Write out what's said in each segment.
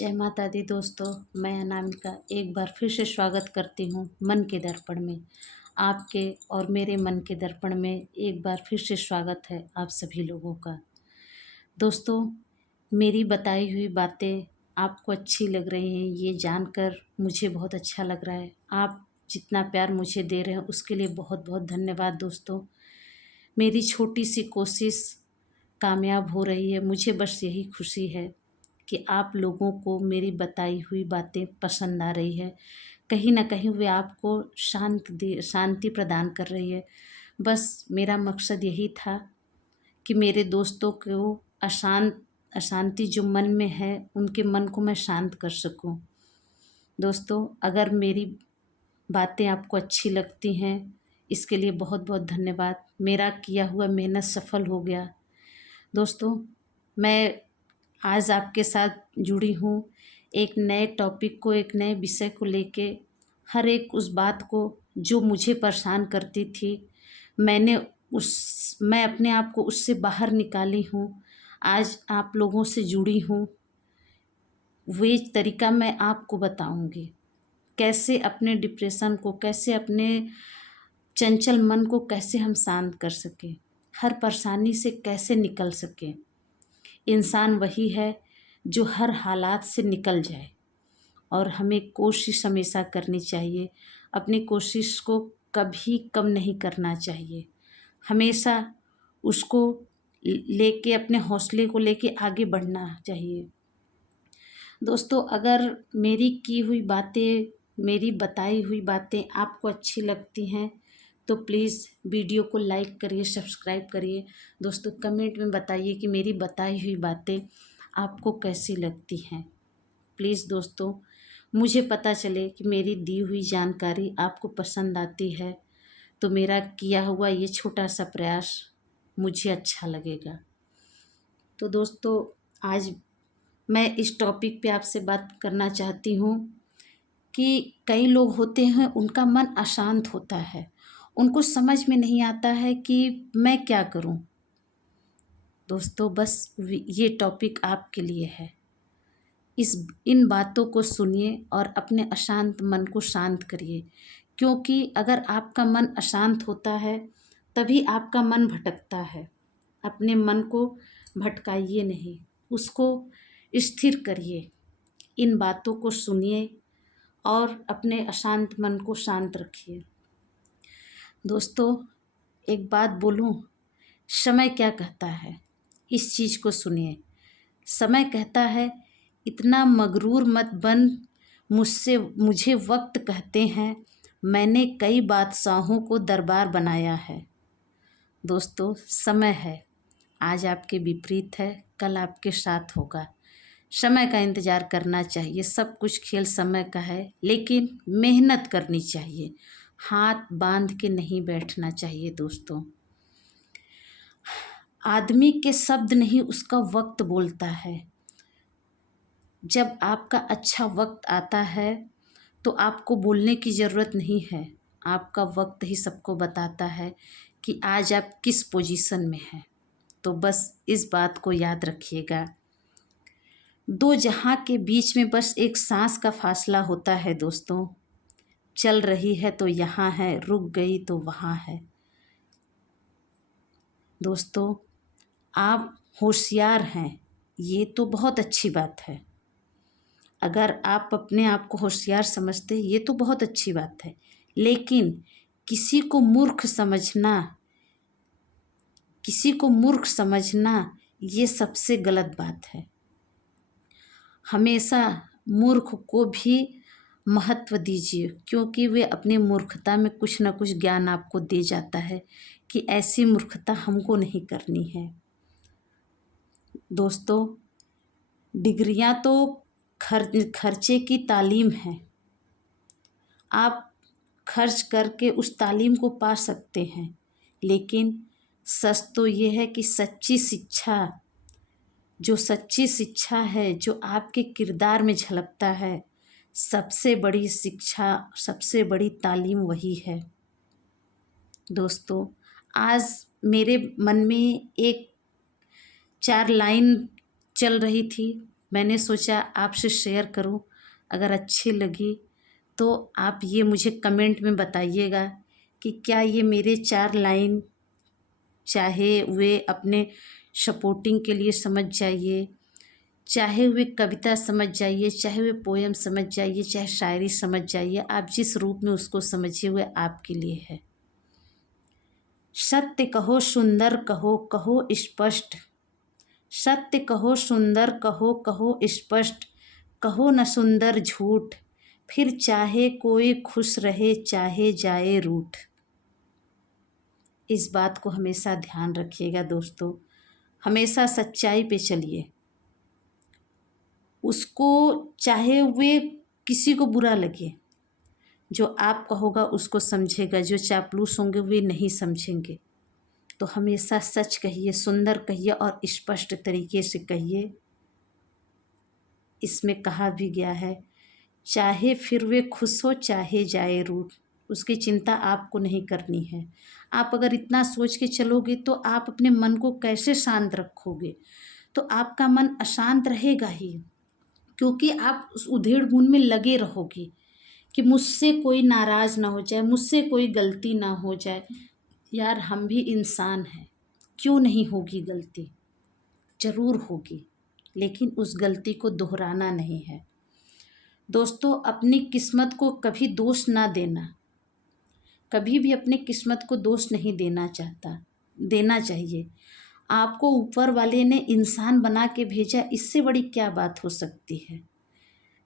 जय माता दी दोस्तों। मैं अनामिका एक बार फिर से स्वागत करती हूँ मन के दर्पण में। आपके और मेरे मन के दर्पण में एक बार फिर से स्वागत है आप सभी लोगों का। दोस्तों, मेरी बताई हुई बातें आपको अच्छी लग रही हैं, ये जानकर मुझे बहुत अच्छा लग रहा है। आप जितना प्यार मुझे दे रहे हैं उसके लिए बहुत बहुत धन्यवाद दोस्तों। मेरी छोटी सी कोशिश कामयाब हो रही है। मुझे बस यही खुशी है कि आप लोगों को मेरी बताई हुई बातें पसंद आ रही है। कहीं न कहीं वे आपको शांति प्रदान कर रही है। बस मेरा मकसद यही था कि मेरे दोस्तों को अशांति जो मन में है उनके मन को मैं शांत कर सकूं। दोस्तों, अगर मेरी बातें आपको अच्छी लगती हैं इसके लिए बहुत बहुत धन्यवाद। मेरा किया हुआ मेहनत सफल हो गया। दोस्तों, मैं आज आपके साथ जुड़ी हूँ एक नए टॉपिक को, एक नए विषय को लेके। हर एक उस बात को जो मुझे परेशान करती थी, मैं अपने आप को उससे बाहर निकाली हूँ। आज आप लोगों से जुड़ी हूँ। वे तरीका मैं आपको बताऊँगी, कैसे अपने डिप्रेशन को, कैसे अपने चंचल मन को कैसे हम शांत कर सकें, हर परेशानी से कैसे निकल सकें। इंसान वही है जो हर हालात से निकल जाए, और हमें कोशिश हमेशा करनी चाहिए। अपनी कोशिश को कभी कम नहीं करना चाहिए। हमेशा उसको लेके, अपने हौसले को लेके आगे बढ़ना चाहिए। दोस्तों, अगर मेरी की हुई बातें, मेरी बताई हुई बातें आपको अच्छी लगती हैं तो प्लीज़ वीडियो को लाइक करिए, सब्सक्राइब करिए। दोस्तों, कमेंट में बताइए कि मेरी बताई हुई बातें आपको कैसी लगती हैं। प्लीज़ दोस्तों, मुझे पता चले कि मेरी दी हुई जानकारी आपको पसंद आती है तो मेरा किया हुआ ये छोटा सा प्रयास मुझे अच्छा लगेगा। तो दोस्तों, आज मैं इस टॉपिक पे आपसे बात करना चाहती हूँ कि कई लोग होते हैं, उनका मन अशांत होता है, उनको समझ में नहीं आता है कि मैं क्या करूँ। दोस्तों, बस ये टॉपिक आपके लिए है। इन बातों को सुनिए और अपने अशांत मन को शांत करिए, क्योंकि अगर आपका मन अशांत होता है तभी आपका मन भटकता है। अपने मन को भटकाइए नहीं, उसको स्थिर करिए। इन बातों को सुनिए और अपने अशांत मन को शांत रखिए। दोस्तों, एक बात बोलूं, समय क्या कहता है, इस चीज़ को सुनिए। समय कहता है, इतना मगरूर मत बन, मुझे वक्त कहते हैं, मैंने कई बादशाहों को दरबार बनाया है। दोस्तों, समय है, आज आपके विपरीत है, कल आपके साथ होगा। समय का इंतज़ार करना चाहिए। सब कुछ खेल समय का है, लेकिन मेहनत करनी चाहिए। हाथ बांध के नहीं बैठना चाहिए। दोस्तों, आदमी के शब्द नहीं, उसका वक्त बोलता है। जब आपका अच्छा वक्त आता है तो आपको बोलने की ज़रूरत नहीं है। आपका वक्त ही सबको बताता है कि आज आप किस पोजीशन में हैं। तो बस इस बात को याद रखिएगा। दो जहां के बीच में बस एक सांस का फासला होता है। दोस्तों, चल रही है तो यहाँ है, रुक गई तो वहाँ है। दोस्तों, आप होशियार हैं, ये तो बहुत अच्छी बात है। अगर आप अपने आप को होशियार समझते हैं, ये तो बहुत अच्छी बात है। लेकिन किसी को मूर्ख समझना, ये सबसे गलत बात है। हमेशा मूर्ख को भी महत्व दीजिए, क्योंकि वे अपनी मूर्खता में कुछ न कुछ ज्ञान आपको दे जाता है कि ऐसी मूर्खता हमको नहीं करनी है। दोस्तों, डिग्रियां तो खर्चे की तालीम है। आप खर्च करके उस तालीम को पा सकते हैं, लेकिन सच तो ये है कि सच्ची शिक्षा है, जो आपके किरदार में झलकता है, सबसे बड़ी शिक्षा, सबसे बड़ी तालीम वही है। दोस्तों, आज मेरे मन में एक 4 लाइन चल रही थी मैंने सोचा आपसे शेयर करूं। अगर अच्छी लगी तो आप ये मुझे कमेंट में बताइएगा कि क्या ये मेरे 4 लाइन, चाहे वे अपने सपोर्टिंग के लिए समझ जाइए, चाहे वे कविता समझ जाइए, चाहे वे पोयम समझ जाइए, चाहे शायरी समझ जाइए, आप जिस रूप में उसको समझिए वह आपके लिए है। सत्य कहो सुंदर कहो, कहो स्पष्ट, सत्य कहो सुंदर कहो, कहो स्पष्ट, कहो न सुंदर झूठ, फिर चाहे कोई खुश रहे चाहे जाए रूठ। इस बात को हमेशा ध्यान रखिएगा दोस्तों, हमेशा सच्चाई पे चलिए। उसको चाहे वे किसी को बुरा लगे, जो आपका होगा उसको समझेगा, जो चापलूस होंगे वे नहीं समझेंगे। तो हमेशा सच कहिए, सुंदर कहिए और स्पष्ट तरीके से कहिए। इसमें कहा भी गया है, चाहे फिर वे खुश हो चाहे जाए रूठ, उसकी चिंता आपको नहीं करनी है। आप अगर इतना सोच के चलोगे तो आप अपने मन को कैसे शांत रखोगे? तो आपका मन अशांत रहेगा ही, क्योंकि आप उस उधेड़-बुन में लगे रहोगे कि मुझसे कोई नाराज़ ना हो जाए, मुझसे कोई गलती ना हो जाए। यार हम भी इंसान हैं, क्यों नहीं होगी गलती? ज़रूर होगी, लेकिन उस गलती को दोहराना नहीं है। दोस्तों, अपनी किस्मत को कभी दोष ना देना, कभी भी अपनी किस्मत को दोष नहीं देना चाहिए। आपको ऊपर वाले ने इंसान बना के भेजा, इससे बड़ी क्या बात हो सकती है?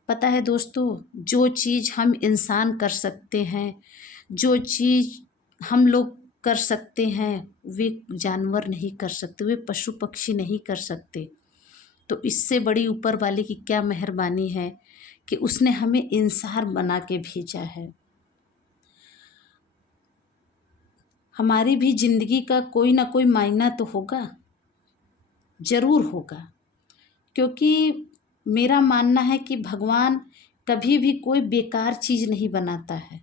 पता है दोस्तों, जो चीज़ हम इंसान कर सकते हैं, जो चीज़ हम लोग कर सकते हैं, वे जानवर नहीं कर सकते, वे पशु पक्षी नहीं कर सकते। तो इससे बड़ी ऊपर वाले की क्या मेहरबानी है कि उसने हमें इंसान बना के भेजा है। हमारी भी ज़िंदगी का कोई ना कोई मायना तो होगा, ज़रूर होगा, क्योंकि मेरा मानना है कि भगवान कभी भी कोई बेकार चीज़ नहीं बनाता है।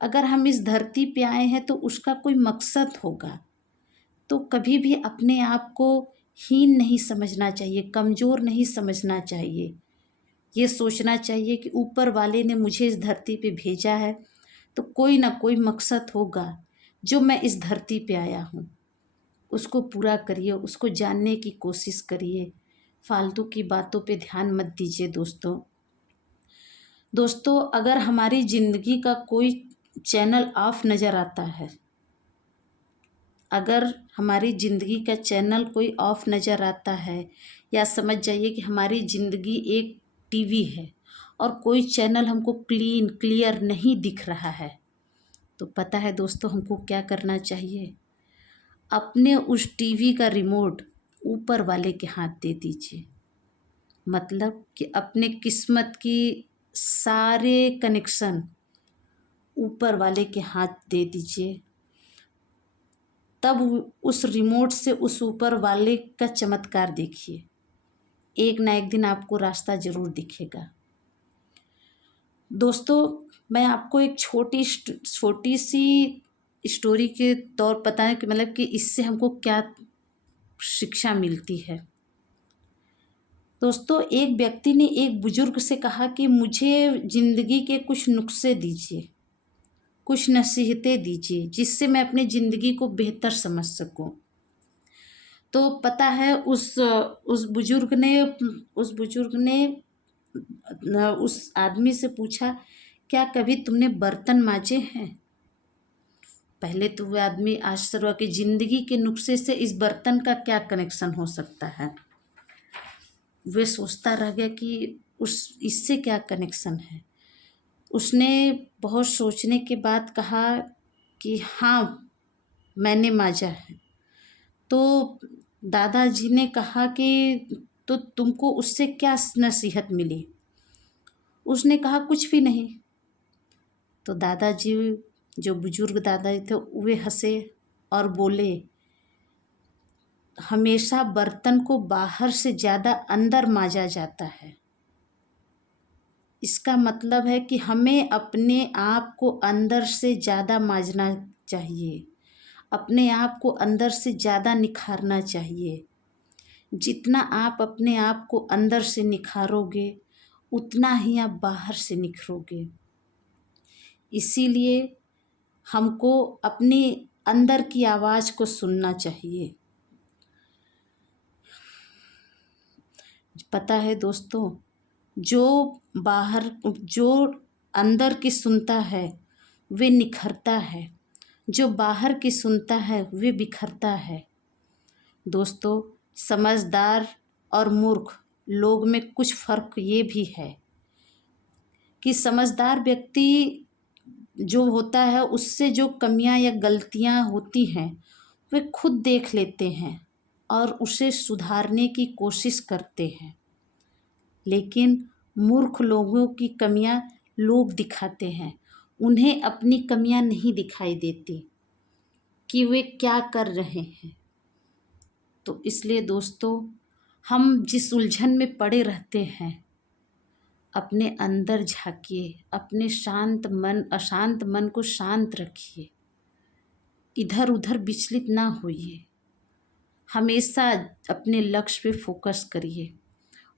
अगर हम इस धरती पे आए हैं तो उसका कोई मकसद होगा। तो कभी भी अपने आप को हीन नहीं समझना चाहिए, कमज़ोर नहीं समझना चाहिए। ये सोचना चाहिए कि ऊपर वाले ने मुझे इस धरती पे भेजा है तो कोई ना कोई मकसद होगा जो मैं इस धरती पे आया हूँ। उसको पूरा करिए, उसको जानने की कोशिश करिए। फालतू की बातों पे ध्यान मत दीजिए दोस्तों, अगर हमारी ज़िंदगी का कोई चैनल ऑफ नज़र आता है, अगर हमारी ज़िंदगी का चैनल कोई ऑफ नज़र आता है, या समझ जाइए कि हमारी ज़िंदगी एक टीवी है और कोई चैनल हमको क्लियर नहीं दिख रहा है, तो पता है दोस्तों हमको क्या करना चाहिए? अपने उस टीवी का रिमोट ऊपर वाले के हाथ दे दीजिए। मतलब कि अपने किस्मत की सारे कनेक्शन ऊपर वाले के हाथ दे दीजिए। तब उस रिमोट से उस ऊपर वाले का चमत्कार देखिए, एक ना एक दिन आपको रास्ता ज़रूर दिखेगा। दोस्तों, मैं आपको एक छोटी सी स्टोरी के तौर बताएं कि मतलब कि इससे हमको क्या शिक्षा मिलती है। दोस्तों, एक व्यक्ति ने एक बुजुर्ग से कहा कि मुझे ज़िंदगी के कुछ नुस्खे दीजिए, कुछ नसीहतें दीजिए, जिससे मैं अपनी ज़िंदगी को बेहतर समझ सकूं। तो पता है उस बुजुर्ग ने उस आदमी से पूछा, क्या कभी तुमने बर्तन मांजे हैं? पहले तो वह आदमी आश्चर्य हुआ कि ज़िंदगी के नुस्खे से इस बर्तन का क्या कनेक्शन हो सकता है। वे सोचता रह गया कि इससे क्या कनेक्शन है। उसने बहुत सोचने के बाद कहा कि हाँ, मैंने मांजा है। तो दादाजी ने कहा कि तो तुमको उससे क्या नसीहत मिली? उसने कहा कुछ भी नहीं। तो दादाजी, जो बुजुर्ग दादाजी थे, वे हंसे और बोले, हमेशा बर्तन को बाहर से ज़्यादा अंदर मांजा जाता है। इसका मतलब है कि हमें अपने आप को अंदर से ज़्यादा मांजना चाहिए, अपने आप को अंदर से ज़्यादा निखारना चाहिए। जितना आप अपने आप को अंदर से निखारोगे उतना ही आप बाहर से निखरोगे। इसीलिए हमको अपने अंदर की आवाज़ को सुनना चाहिए। पता है दोस्तों, जो अंदर की सुनता है वे निखरता है, जो बाहर की सुनता है वे बिखरता है। दोस्तों, समझदार और मूर्ख लोग में कुछ फ़र्क ये भी है कि समझदार व्यक्ति जो होता है उससे जो कमियां या गलतियां होती हैं वे खुद देख लेते हैं और उसे सुधारने की कोशिश करते हैं। लेकिन मूर्ख लोगों की कमियां लोग दिखाते हैं, उन्हें अपनी कमियां नहीं दिखाई देती कि वे क्या कर रहे हैं। तो इसलिए दोस्तों, हम जिस उलझन में पड़े रहते हैं, अपने अंदर झांकिए, अपने अशांत मन को शांत रखिए, इधर उधर विचलित ना होइए, हमेशा अपने लक्ष्य पे फोकस करिए,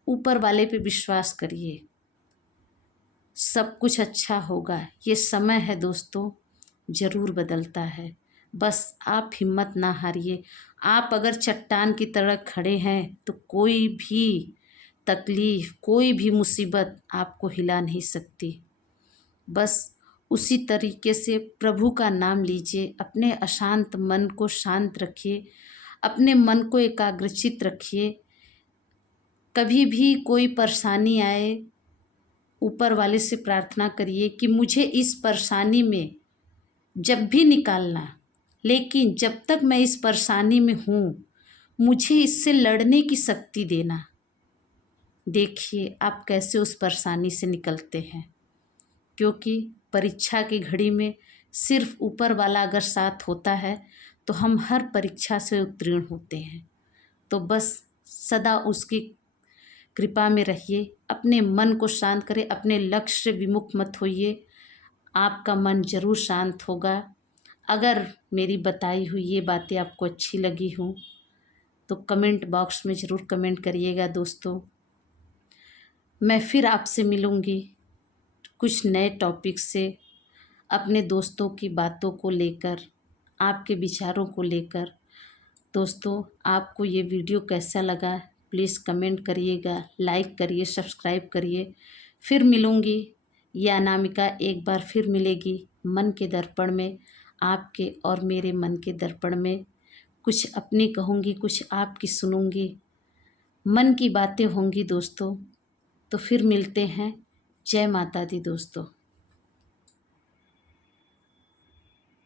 ऊपर वाले पे विश्वास करिए, सब कुछ अच्छा होगा। ये समय है दोस्तों, ज़रूर बदलता है, बस आप हिम्मत ना हारिए। आप अगर चट्टान की तरह खड़े हैं तो कोई भी तकलीफ़, कोई भी मुसीबत आपको हिला नहीं सकती। बस उसी तरीके से प्रभु का नाम लीजिए, अपने अशांत मन को शांत रखिए, अपने मन को एकाग्रचित रखिए। कभी भी कोई परेशानी आए, ऊपर वाले से प्रार्थना करिए कि मुझे इस परेशानी में जब भी निकालना, लेकिन जब तक मैं इस परेशानी में हूँ मुझे इससे लड़ने की शक्ति देना। देखिए आप कैसे उस परेशानी से निकलते हैं, क्योंकि परीक्षा की घड़ी में सिर्फ ऊपर वाला अगर साथ होता है तो हम हर परीक्षा से उत्तीर्ण होते हैं। तो बस सदा उसकी कृपा में रहिए, अपने मन को शांत करें, अपने लक्ष्य से विमुख मत होइए, आपका मन जरूर शांत होगा। अगर मेरी बताई हुई ये बातें आपको अच्छी लगी हों तो कमेंट बॉक्स में ज़रूर कमेंट करिएगा दोस्तों। मैं फिर आपसे मिलूँगी कुछ नए टॉपिक से, अपने दोस्तों की बातों को लेकर, आपके विचारों को लेकर। दोस्तों, आपको ये वीडियो कैसा लगा प्लीज़ कमेंट करिएगा, लाइक करिए, सब्सक्राइब करिए। फिर मिलूँगी, ये अनामिका एक बार फिर मिलेगी मन के दर्पण में, आपके और मेरे मन के दर्पण में। कुछ अपनी कहूँगी, कुछ आपकी सुनूँगी, मन की बातें होंगी दोस्तों। तो फिर मिलते हैं। जय माता दी दोस्तों।